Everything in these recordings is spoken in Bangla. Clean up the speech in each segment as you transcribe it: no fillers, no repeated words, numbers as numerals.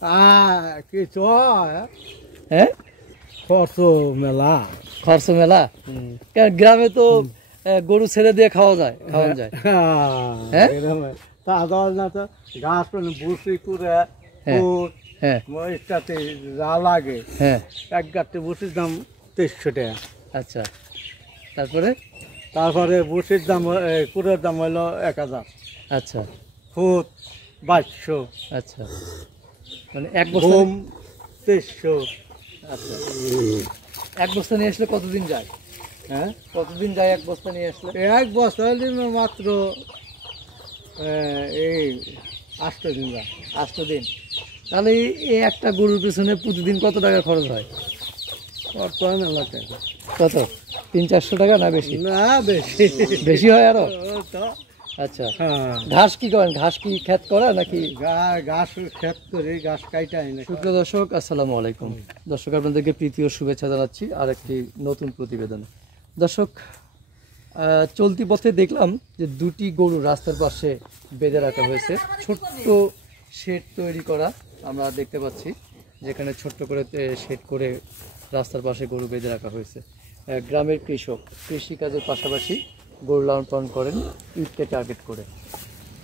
কিছু হয়, হ্যাঁ, খরচ মেলা। খরচ মেলা? গ্রামে তো গরু ছেড়ে দিয়ে খাওয়া যায়, খাওয়া যায়। হ্যাঁ, তা না তো গাছ বুসি করে মরিচটাতে যা লাগে, হ্যাঁ, এক গাছতে বুসির দাম 2300 টাকা। আচ্ছা, তারপরে তারপরে বুসির দাম কুড়ের দাম হলো 1000। আচ্ছা, ফুট 2200। আচ্ছা, মানে এক বস্তা 2300। আচ্ছা, এক বস্তা নিয়ে আসলে কতদিন যায়? হ্যাঁ, কতদিন যায় এক বস্তা নিয়ে আসলে? এক বস্তা মাত্র এই 8 দিন যায়। 8 দিন। তাহলে এই একটা গরুর পিছনে প্রতিদিন কত টাকা খরচ হয়? বর্তমান এলাকায় কত? 300-400 টাকা না বেশি? না, বেশি। বেশি হয় আরো? আচ্ছা, হ্যাঁ। ঘাস কি করেন? ঘাস কি ক্ষেত করা নাকি? ঘাস ক্ষেত করে ঘাস কাইটা এনে। সুপ্রিয় দর্শক, আসসালামু আলাইকুম। দর্শক, আপনাদেরকে প্রীতি ও শুভেচ্ছা জানাচ্ছি আর একটি নতুন প্রতিবেদনে। দর্শক, চলতি পথে দেখলাম যে দুটি গরু রাস্তার পাশে বেঁধে রাখা হয়েছে। ছোট্ট শেড তৈরি করা আমরা দেখতে পাচ্ছি, যেখানে ছোট্ট করে শেড করে রাস্তার পাশে গরু বেঁধে রাখা হয়েছে। গ্রামের কৃষক কৃষিকাজের পাশাপাশি গরু লালন পালন করেন ঈদকে টার্গেট করে।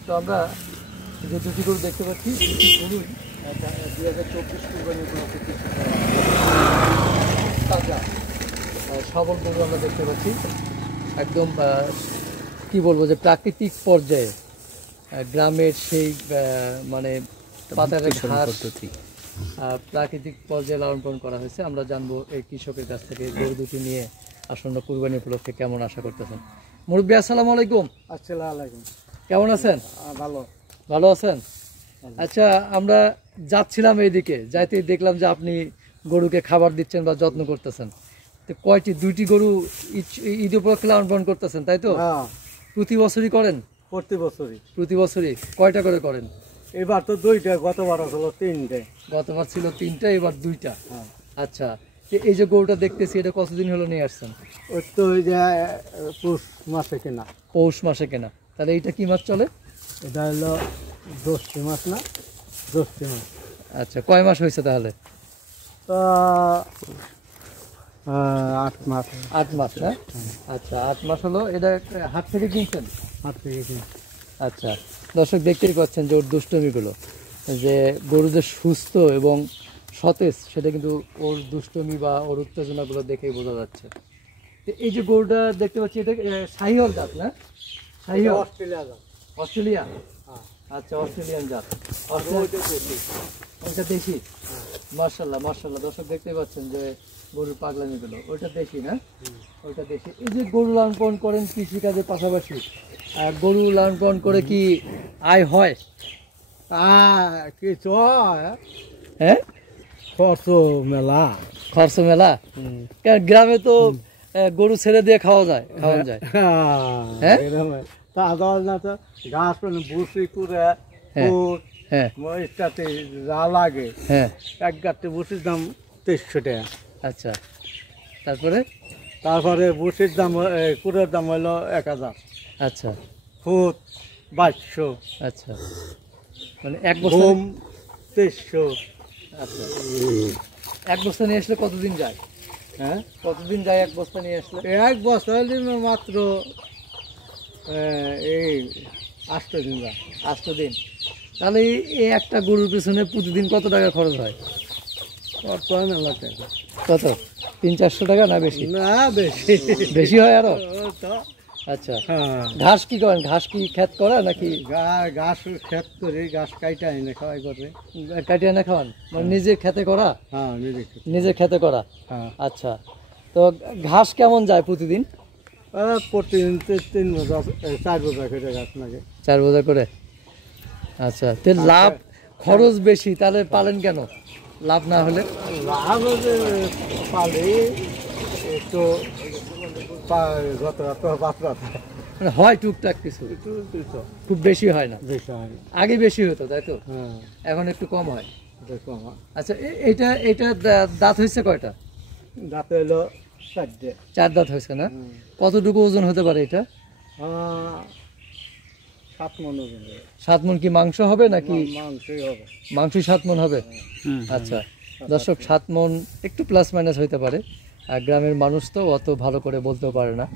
তো আমরা যে দুটি গরু দেখতে পাচ্ছি, দুটি গরুই 2024 কুরবানি উপলক্ষে তাজা সবল গরু আমরা দেখতে পাচ্ছি। একদম কি বলবো, যে প্রাকৃতিক পর্যায়ে গ্রামের সেই মানে পাতার ঘাস প্রাকৃতিক পর্যায়ে লালন পালন করা হয়েছে। আমরা জানবো এই কৃষকের কাছ থেকে গরু দুটি নিয়ে আসন্ন কুরবানি উপলক্ষে কেমন আশা করতেছেন। মুরব্বী, আসসালামু আলাইকুম। আসসালামু আলাইকুম। কেমন আছেন? ভালো। ভালো আছেন? আচ্ছা, আমরা যাচ্ছিলাম এইদিকে, যাইতেই দেখলাম যে আপনি গরুকে খাবার দিচ্ছেন বা যত্ন করতেছেন। তো কয়টি? দুইটি গরু ঈদ উপলক্ষে লালন পালন করতেছেন, তাই তো? প্রতি বছরই করেন? প্রতি বছরই। প্রতি বছরই কয়টা করে করেন? এবার তো 2টা, গতবার ছিল 3টে। গতবার ছিল 3টা, এবার 2টা। আচ্ছা, এই যে গরুটা দেখতেছি, এটা কতদিন হলো নিয়ে আসছেন? ওই তো ওই যে পৌষ মাসে কেনা। পৌষ মাসে কেনা। তাহলে এইটা কি মাস চলে? এটা হলো জ্যৈষ্ঠ মাস। না, জ্যৈষ্ঠ মাস। আচ্ছা, কয় মাস হয়েছে তাহলে? 8 মাস। 8 মাস, হ্যাঁ। আচ্ছা, 8 মাস হলো। এটা হাট থেকে কিনছেন? হাট থেকে কিনছি। আচ্ছা, দর্শক দেখতেই পাচ্ছেন যে ওর দুষ্টমিগুলো, যে গরু যে সুস্থ এবং সতেজ সেটা কিন্তু ওর দুষ্টমি বা ওর উত্তেজনাগুলো দেখেই বোঝা যাচ্ছে। এই যে গরুটা দেখতে পাচ্ছি, এটা শাহিওয়াল জাত না? শাহিওয়াল, অস্ট্রেলিয়া জাত। অস্ট্রেলিয়া? আচ্ছা, অস্ট্রেলিয়ান জাত। ওইটা দেশি? মাশাআল্লাহ, মাশাআল্লাহ। দর্শক দেখতেই পাচ্ছেন যে গরুর পাগলামিগুলো। ওইটা দেশি না? ওইটা দেশি। এই যে গরু লালন পালন করেন কৃষিকাজের পাশাপাশি, গরু লালন পালন করে কি আয় হয়? কিছু হয়, হ্যাঁ, খরচ মেলা। খরচ মেলা? গ্রামে তো গরু ছেড়ে দিয়ে খাওয়া যায়, খাওয়া যায়। হ্যাঁ, তা না তো গাছ বুসি করে মরিচটাতে যা লাগে, হ্যাঁ, এক গাছতে বুসির দাম 2300 টাকা। আচ্ছা, তারপরে তারপরে বুসির দাম কুড়ের দাম হলো 1000। আচ্ছা, ফুট 2200। আচ্ছা, মানে এক বস্তা 2300। আচ্ছা, এক বস্তা নিয়ে আসলে কতদিন যায়? হ্যাঁ, কতদিন যায় এক বস্তা নিয়ে আসলে? এক বস্তা মাত্র এই 8 দিন যায়। 8 দিন। তাহলে এই একটা গরুর পিছনে প্রতিদিন কত টাকা খরচ হয়? বর্তমান এলাকায় কত? 300-400 টাকা না বেশি? না, বেশি। বেশি হয় আরো? আচ্ছা, হ্যাঁ। ঘাস কি করেন? ঘাস কি ক্ষেত করা নাকি? ঘাস ক্ষেত করে ঘাস কাইটা এনে খাওয়াই করে। কাটিয়ে এনে খাওয়ান? মানে নিজে খেতে করা? হ্যাঁ, নিজে খেতে করা। হ্যাঁ। আচ্ছা, তো ঘাস কেমন যায় প্রতিদিন? প্রতিদিন 3 বোঝা 4 বোঝা করে ঘাস লাগে। 4 বোঝা করে? আচ্ছা, তো লাভ খরচ বেশি, তাহলে পালেন কেন? লাভ না হলে? লাভ পালে একটু মানে হয় টুকটাক কিছু, খুব বেশি হয় না। আগে বেশি হতো, তাই তো? এখন একটু কম হয়। আচ্ছা, এটা দাঁত হয়েছে কয়টা? দাঁত হইলো 4 দাঁত হয়েছে না? কতটুকু ওজন হতে পারে এটা? 7 মন ওজন হবে। 7 মন কি মাংস হবে নাকি? মাংসই হবে। মাংসই 7 মন হবে। আচ্ছা দর্শক, 7 মন একটু প্লাস মাইনাস হইতে পারে, আর গ্রামের মানুষ তো অত ভালো করে বলতেও পারে না।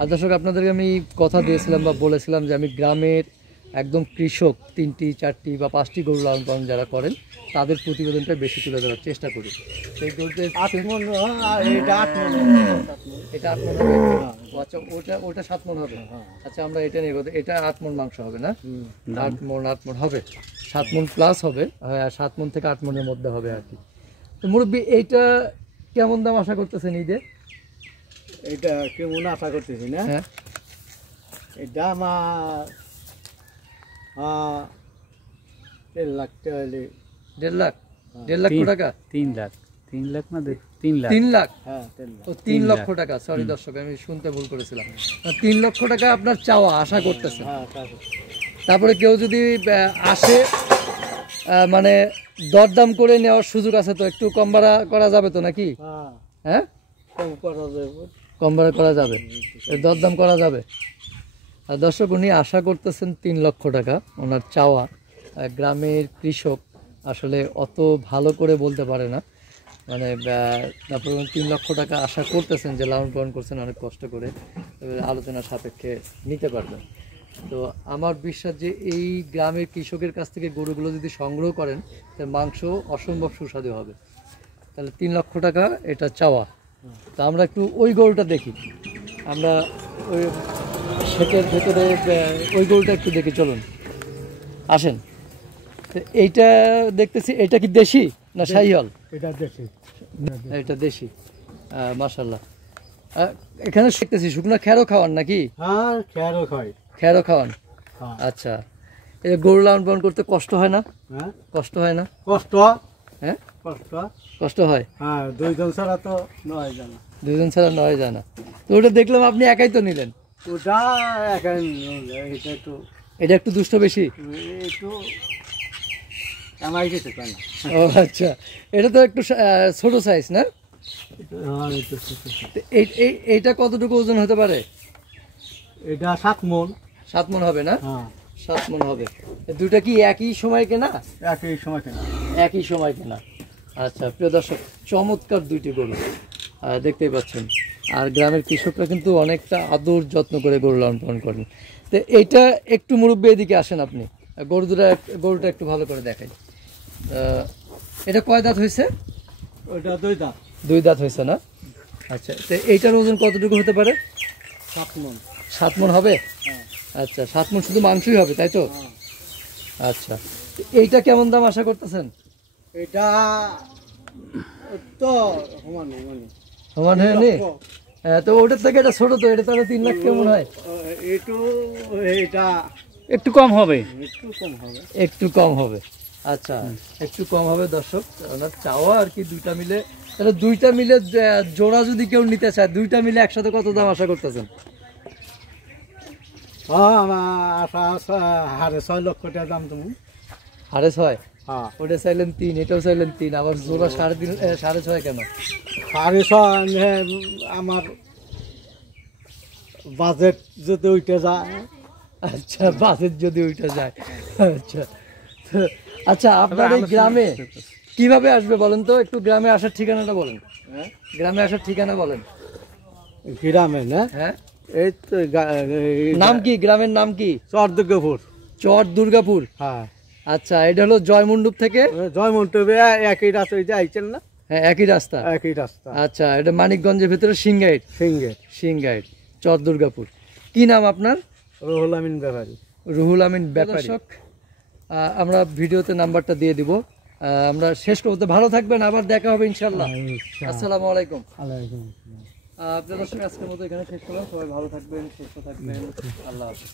আর দর্শক, আপনাদেরকে আমি কথা দিয়েছিলাম বা বলেছিলাম যে আমি গ্রামের একদম কৃষক 3টি 4টি বা 5টি গরু লালন পালন যারা করেন তাদের প্রতিবেদনটা বেশি তুলে ধরার চেষ্টা করি। সেই গরুতে 8 মন, এটা 8 মন। এটা 8 মন হবে। আচ্ছা, ওটা 7 মন হবে। আচ্ছা, আমরা এটা নিয়ে এটা 8 মন মাংস হবে না? 8 মন হবে, 7 মন প্লাস হবে। হ্যাঁ, 7 মন থেকে 8 মনের মধ্যে হবে আর কি। তো মুরব্বী, এইটা কেমন দাম আশা করতেছেন ঈদে? এটা কেমন আশা করতেছি না? হ্যাঁ, এটা আমার 1.5 লাখ টাকা হলে। 1.5 লাখ? 1.5 লাখ টাকা? 3 লাখ, 3 লাখ না 3 লাখ। 3 লাখ? হ্যাঁ, 3 লাখ। ও 3 লক্ষ টাকা, সরি দর্শক, আমি শুনতে ভুল করেছিলাম। 3 লক্ষ টাকা আপনার চাওয়া আশা করতেছেন। হ্যাঁ, তারপর তারপরে কেউ যদি আসে, মানে দরদাম করে নেওয়ার সুযোগ আছে তো? একটু কম ভাড়া করা যাবে তো নাকি? হ্যাঁ, হ্যাঁ, কম করা যাবে। কম ভাড়া করা যাবে, দরদাম করা যাবে। আর দর্শক, উনি আশা করতেছেন 3 লক্ষ টাকা ওনার চাওয়া। গ্রামের কৃষক আসলে অত ভালো করে বলতে পারে না, মানে তারপর 3 লক্ষ টাকা আশা করতেছেন, যে লালন পালন করছেন অনেক কষ্ট করে, আলোচনার সাপেক্ষে নিতে পারবেন। তো আমার বিশ্বাস যে এই গ্রামের কৃষকের কাছ থেকে গরুগুলো যদি সংগ্রহ করেন, তার মাংস অসম্ভব সুস্বাদু হবে। তাহলে 3 লক্ষ টাকা এটা চাওয়া। তো আমরা একটু ওই গরুটা দেখি, আমরা ওই শেটের ভেতরে ওই গরুটা একটু দেখি, চলুন আসেন। তো এইটা দেখতেছি, এটা কি দেশি না শাহিওয়াল? এটা দেখি। এটা দেশি, মাশাআল্লাহ। এখানে দেখতেছি শুকনো খ্যারও খাওয়ান নাকি? হ্যাঁ, খেয়ারও খাই। খ্যারও খাওয়ান। হ্যাঁ। আচ্ছা, এই গরু লালন পালন করতে কষ্ট হয় না? হ্যাঁ, কষ্ট হয় না? কষ্ট। হ্যাঁ, কষ্ট। কষ্ট হয়। হ্যাঁ, 2 জন ছাড়া তো নয় জানা। 2 জন ছাড়া নেওয়া যায় না। তো ওটা দেখলাম আপনি একাই তো নিলেন। ওটা এখন এটা একটু এটা একটু দুষ্ট বেশি। একটু আমার কিছু কেন। ও আচ্ছা, এটা তো একটু ছোট সাইজ না? হ্যাঁ, একটু ছোট। তো এইটা কতটুকু ওজন হতে পারে? এটা 7 মন। 7 মন হবে না? হ্যাঁ, 7 মন হবে। দুটা কি একই সময় কেনা? একই সময় কেন। একই সময় কেনা। আচ্ছা প্রিয় দর্শক, চমৎকার 2টি গরু দেখতেই পাচ্ছেন। আর গ্রামের কৃষকরা কিন্তু অনেকটা আদর যত্ন করে গরু লালন পালন করেন। তো এইটা একটু মুরব্বী এদিকে আসেন আপনি, গরুটা একটু ভালো করে দেখাই। এটা কয় দাঁত হয়েছে? ওটা 2 দাঁত। 2 দাঁত হয়েছে না? আচ্ছা, তো এইটার ওজন কতটুকু হতে পারে? 7 মন। 7 মন হবে? হ্যাঁ। আচ্ছা, 7 মন শুধু মাংসই হবে তাই তো? হ্যাঁ। আচ্ছা, তো এইটা কেমন দাম আশা করতেছেন? এটা তো সমান সমান। সমান হয়ে নি? হ্যাঁ, তো ওটার থেকে এটা ছোট, তো এটা তাহলে 3 লাখ কেমন হয়? একটু এটা একটু কম হবে। একটু কম হবে। একটু কম হবে। আচ্ছা, একটু কম হবে দর্শক, ওনার চাওয়া আর কি। 2টা মিলে, তাহলে 2টা মিলে জোড়া যদি কেউ নিতে চায়, 2টা মিলে একসাথে কত দাম আশা করতেছেন? হ্যাঁ, আমার আশা আছে 6.5 লক্ষ টাকা দাম। তুমি 6.5? হ্যাঁ, ওটা চাইলেন 3, এটাও চাইলেন 3, আবার জোড়া 3.5 6.5 কেন? 6.5 আমার বাজেট যদি ওইটা যায়। আচ্ছা, বাজেট যদি ওইটা যায়। আচ্ছা, আচ্ছা আপনার এই গ্রামে কিভাবে আসবে বলেন তো? একটু গ্রামে আসার ঠিকানাটা বলেন। গ্রামে আসার ঠিকানা বলেন। গ্রামে না? হ্যাঁ, এই তো নাম কি? গ্রামের নাম কি? চরদুর্গাপুর। চর দুর্গাপুর। হ্যাঁ, আচ্ছা, এটা হলো জয়মণ্ডপ থেকে? জয়মন্টবে একই রাস্তা ওই যে আইছেন না? হ্যাঁ, একই রাস্তা। একই রাস্তা। আচ্ছা, এটা মানিকগঞ্জের ভিতরে সিংগাইট। সিঙ্গে সিংগাইট, চর দুর্গাপুর। কি নাম আপনার? রুহুল আমিন ব্যাপারী। রুহুল আমিন ব্যাপারী। দর্শক, আমরা ভিডিওতে নাম্বারটা দিয়ে দিব। আমরা শেষ করতে, ভালো থাকবেন, আবার দেখা হবে ইনশাল্লাহ। আসসালামু আলাইকুম। আলাইকুম। আপনার দর্শক, আজকের মতো এখানে শেষ করলাম। সবাই ভালো থাকবেন, সুস্থ থাকবেন। আল্লাহ হাফেজ।